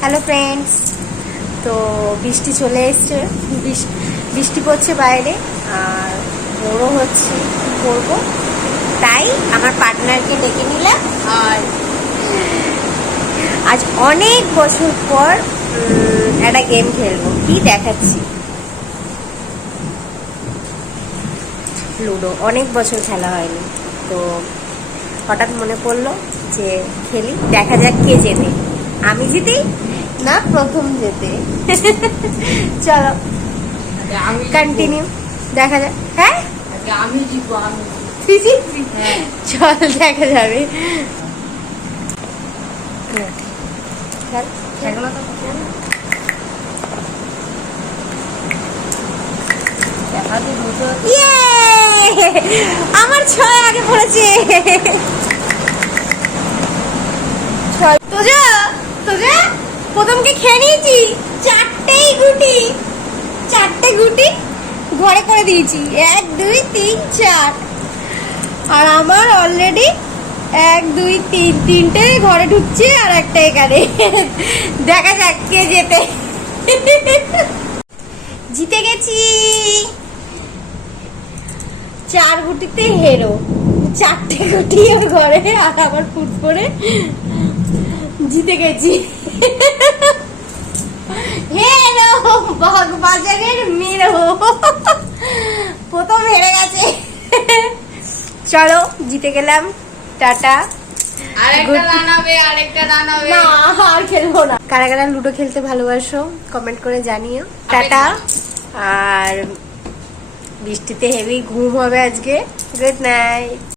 Hello friends তো বৃষ্টি চলে এসছে। বৃষ- বৃষ্টি পড়ছে বাইরে, আর বড়ো হচ্ছে, কী করব তাই আমার পার্টনারকে ডেকে নিলাম, আর আজ অনেক বছর পর একটা গেম খেলব। কি দেখাচ্ছি? লুডো। অনেক বছর খেলা হয়নি। তো হঠাৎ মনে পড়ল যে খেলি, দেখা যাক কে জেতে আমি জিতি না প্রথম জেতে চলো কন্টিনিউ দেখা যাক। হ্যাঁ? আমি জিতবো আমি হ্যাঁ। চল দেখা যাবে! আমার ছয় আগে পড়েছে। ছয়। তো তোজা! প্রথমকে খেয়ে নিয়েছি। চারটেই গুটি। চারটে গুটি ঘরে করে দিয়েছি। এক, দুই, তিন, চার। আর আমার অলরেডি এক, দুই, তিন, তিনটে ঘরে ঢুকছে আর একটা এখানে। দেখা যাক কে যেতে জিতে গেছি। চার গুটিতে হেরো। চারটে গুটি ঘরে আর আবার ফুট করে জিতে গেছি হেরো বাগ বাজারের মেরো প্রথম হেরে গেছে চলো জিতে গেলাম। টাটা। আর খেলব না। কারা কারা লুডো খেলতে ভালোবাসো কমেন্ট করে জানিও। টাটা। আর বৃষ্টিতে হেভি ঘুম হবে আজকে। Good night